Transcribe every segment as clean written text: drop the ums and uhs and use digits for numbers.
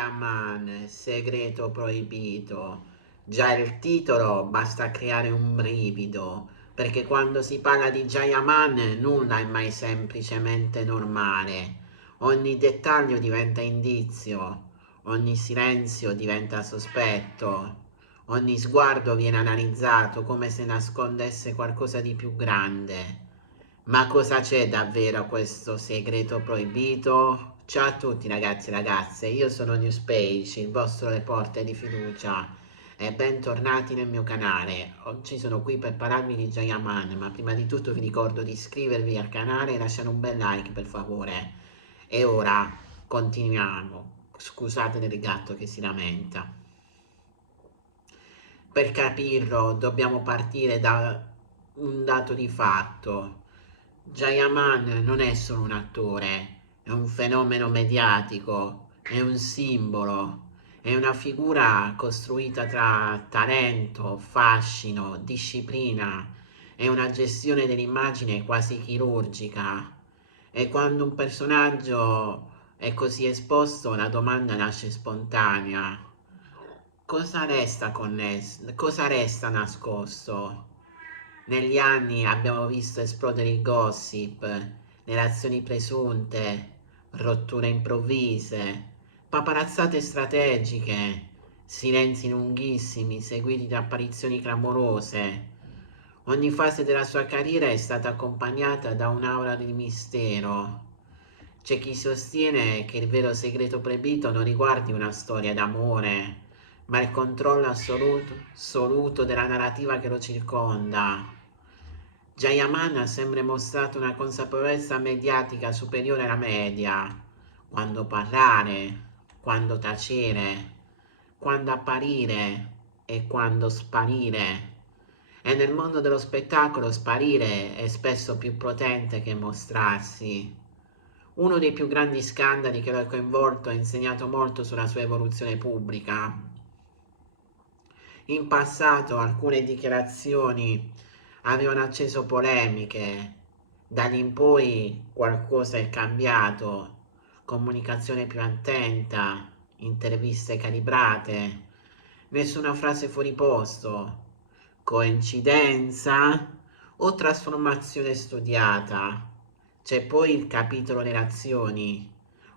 Jayaman, segreto proibito. Già il titolo basta creare un brivido, perché quando si parla di Jayaman nulla è mai semplicemente normale. Ogni dettaglio diventa indizio, ogni silenzio diventa sospetto, ogni sguardo viene analizzato come se nascondesse qualcosa di più grande. Ma cosa c'è davvero a questo segreto proibito? Ciao a tutti ragazzi e ragazze, io sono Newspage, il vostro reporter di fiducia e bentornati nel mio canale. Oggi sono qui per parlarvi di Jayaman, ma prima di tutto vi ricordo di iscrivervi al canale e lasciare un bel like per favore. E ora continuiamo. Scusate del gatto che si lamenta. Per capirlo dobbiamo partire da un dato di fatto. Jayaman non è solo un attore, è un fenomeno mediatico, è un simbolo, è una figura costruita tra talento, fascino, disciplina, è una gestione dell'immagine quasi chirurgica. E quando un personaggio è così esposto, la domanda nasce spontanea. Cosa resta nascosto? Negli anni abbiamo visto esplodere il gossip, relazioni presunte, rotture improvvise, paparazzate strategiche, silenzi lunghissimi seguiti da apparizioni clamorose. Ogni fase della sua carriera è stata accompagnata da un'aura di mistero. C'è chi sostiene che il vero segreto proibito non riguardi una storia d'amore, ma il controllo assoluto della narrativa che lo circonda. Jayaman ha sempre mostrato una consapevolezza mediatica superiore alla media, quando parlare, quando tacere, quando apparire e quando sparire. E nel mondo dello spettacolo sparire è spesso più potente che mostrarsi. Uno dei più grandi scandali che lo ha coinvolto ha insegnato molto sulla sua evoluzione pubblica. In passato alcune dichiarazioni avevano acceso polemiche, da lì in poi qualcosa è cambiato, comunicazione più attenta, interviste calibrate, nessuna frase fuori posto, coincidenza o trasformazione studiata. C'è poi il capitolo relazioni.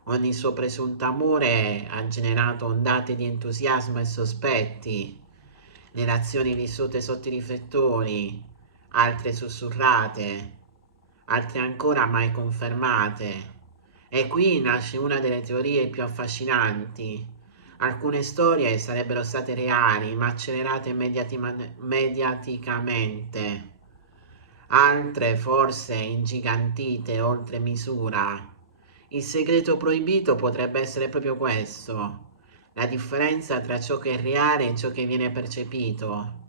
Ogni suo presunto amore ha generato ondate di entusiasmo e sospetti, relazioni vissute sotto i riflettori, altre sussurrate, altre ancora mai confermate. E qui nasce una delle teorie più affascinanti. Alcune storie sarebbero state reali, ma accelerate mediaticamente. Altre forse ingigantite oltre misura. Il segreto proibito potrebbe essere proprio questo, la differenza tra ciò che è reale e ciò che viene percepito.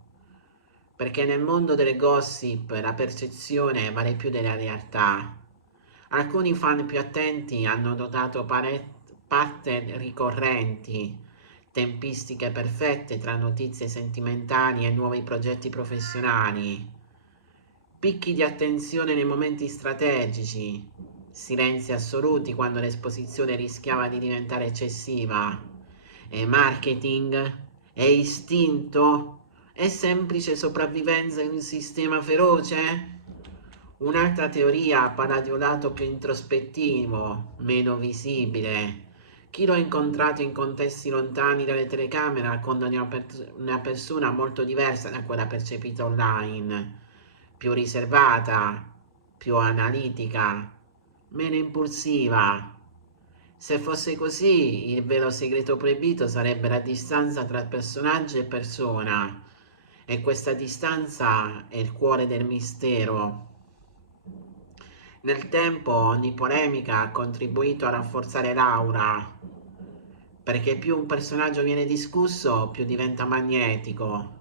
Perché nel mondo delle gossip la percezione vale più della realtà. Alcuni fan più attenti hanno notato pattern ricorrenti, tempistiche perfette tra notizie sentimentali e nuovi progetti professionali, picchi di attenzione nei momenti strategici, silenzi assoluti quando l'esposizione rischiava di diventare eccessiva. E marketing? È istinto? È semplice sopravvivenza in un sistema feroce? Un'altra teoria parla di un lato più introspettivo, meno visibile. Chi lo ha incontrato in contesti lontani dalle telecamere racconta di una persona molto diversa da quella percepita online, più riservata, più analitica, meno impulsiva. Se fosse così, il vero segreto proibito sarebbe la distanza tra personaggio e persona, e questa distanza è il cuore del mistero. Nel tempo ogni polemica ha contribuito a rafforzare l'aura, perché più un personaggio viene discusso, più diventa magnetico.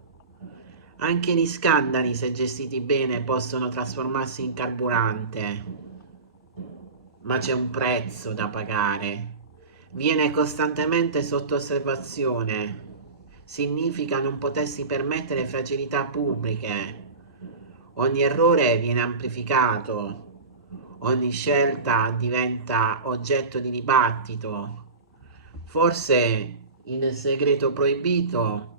Anche gli scandali, se gestiti bene, possono trasformarsi in carburante. Ma c'è un prezzo da pagare. Viene costantemente sotto osservazione. Significa non potersi permettere fragilità pubbliche. Ogni errore viene amplificato. Ogni scelta diventa oggetto di dibattito. Forse il segreto proibito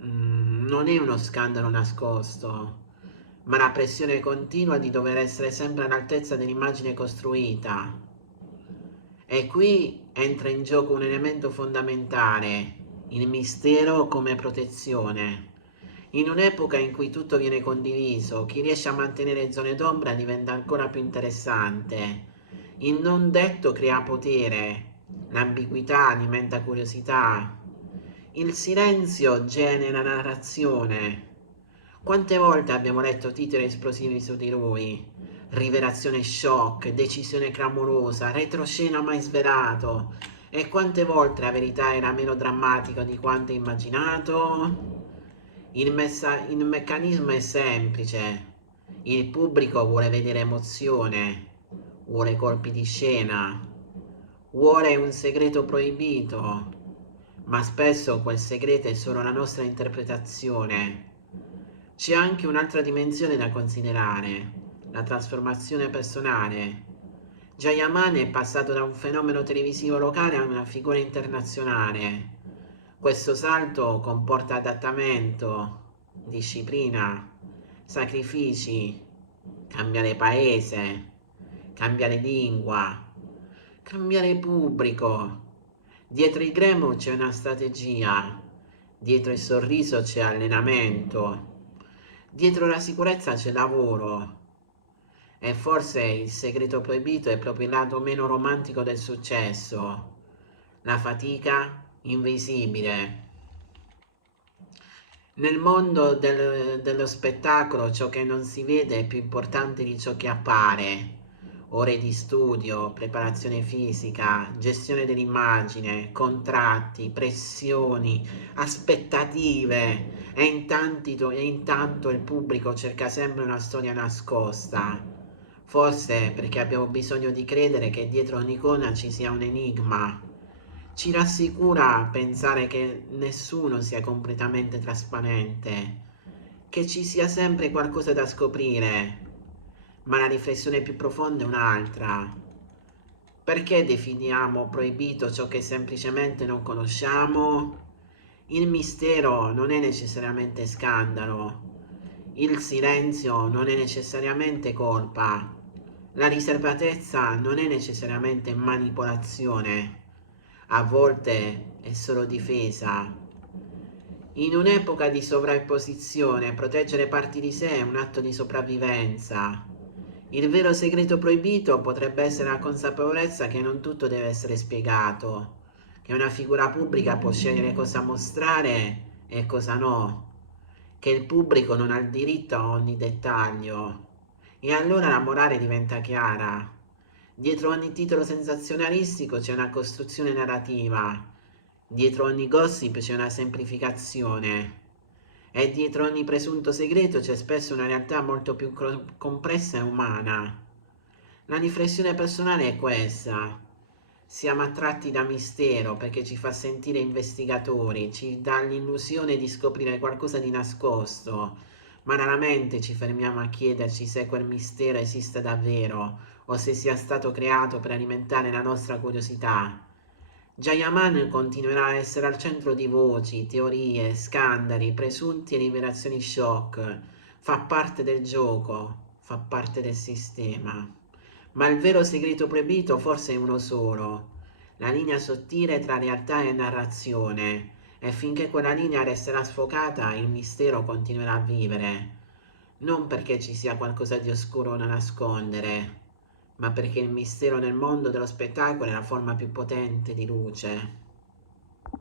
non è uno scandalo nascosto, ma la pressione continua di dover essere sempre all'altezza dell'immagine costruita. E qui entra in gioco un elemento fondamentale, il mistero come protezione. In un'epoca in cui tutto viene condiviso, chi riesce a mantenere zone d'ombra diventa ancora più interessante. Il non detto crea potere, l'ambiguità alimenta curiosità, il silenzio genera narrazione. Quante volte abbiamo letto titoli esplosivi su di lui? Rivelazione shock, decisione clamorosa, retroscena mai svelato. E quante volte la verità era meno drammatica di quanto immaginato? Il meccanismo è semplice. Il pubblico vuole vedere emozione, vuole colpi di scena, vuole un segreto proibito, ma spesso quel segreto è solo la nostra interpretazione. C'è anche un'altra dimensione da considerare, la trasformazione personale. Jayaman è passato da un fenomeno televisivo locale a una figura internazionale. Questo salto comporta adattamento, disciplina, sacrifici, cambiare paese, cambiare lingua, cambiare pubblico. Dietro il gremo c'è una strategia, dietro il sorriso c'è allenamento, dietro la sicurezza c'è lavoro. E forse il segreto proibito è proprio il lato meno romantico del successo, la fatica invisibile. Nel mondo dello spettacolo ciò che non si vede è più importante di ciò che appare. Ore di studio, preparazione fisica, gestione dell'immagine, contratti, pressioni, aspettative. E intanto il pubblico cerca sempre una storia nascosta. Forse perché abbiamo bisogno di credere che dietro ogni icona ci sia un enigma. Ci rassicura pensare che nessuno sia completamente trasparente, che ci sia sempre qualcosa da scoprire, ma la riflessione più profonda è un'altra. Perché definiamo proibito ciò che semplicemente non conosciamo? Il mistero non è necessariamente scandalo, il silenzio non è necessariamente colpa, la riservatezza non è necessariamente manipolazione. A volte è solo difesa. In un'epoca di sovrapposizione, proteggere parti di sé è un atto di sopravvivenza. Il vero segreto proibito potrebbe essere la consapevolezza che non tutto deve essere spiegato, che una figura pubblica può scegliere cosa mostrare e cosa no, che il pubblico non ha il diritto a ogni dettaglio. E allora la morale diventa chiara. Dietro ogni titolo sensazionalistico c'è una costruzione narrativa, dietro ogni gossip c'è una semplificazione e dietro ogni presunto segreto c'è spesso una realtà molto più complessa e umana. La riflessione personale è questa. Siamo attratti da mistero perché ci fa sentire investigatori, ci dà l'illusione di scoprire qualcosa di nascosto, ma raramente ci fermiamo a chiederci se quel mistero esiste davvero o se sia stato creato per alimentare la nostra curiosità. Jayaman continuerà a essere al centro di voci, teorie, scandali, presunti e rivelazioni shock. Fa parte del gioco, fa parte del sistema. Ma il vero segreto proibito forse è uno solo, la linea sottile tra realtà e narrazione, e finché quella linea resterà sfocata il mistero continuerà a vivere, non perché ci sia qualcosa di oscuro da nascondere, ma perché il mistero nel mondo dello spettacolo è la forma più potente di luce.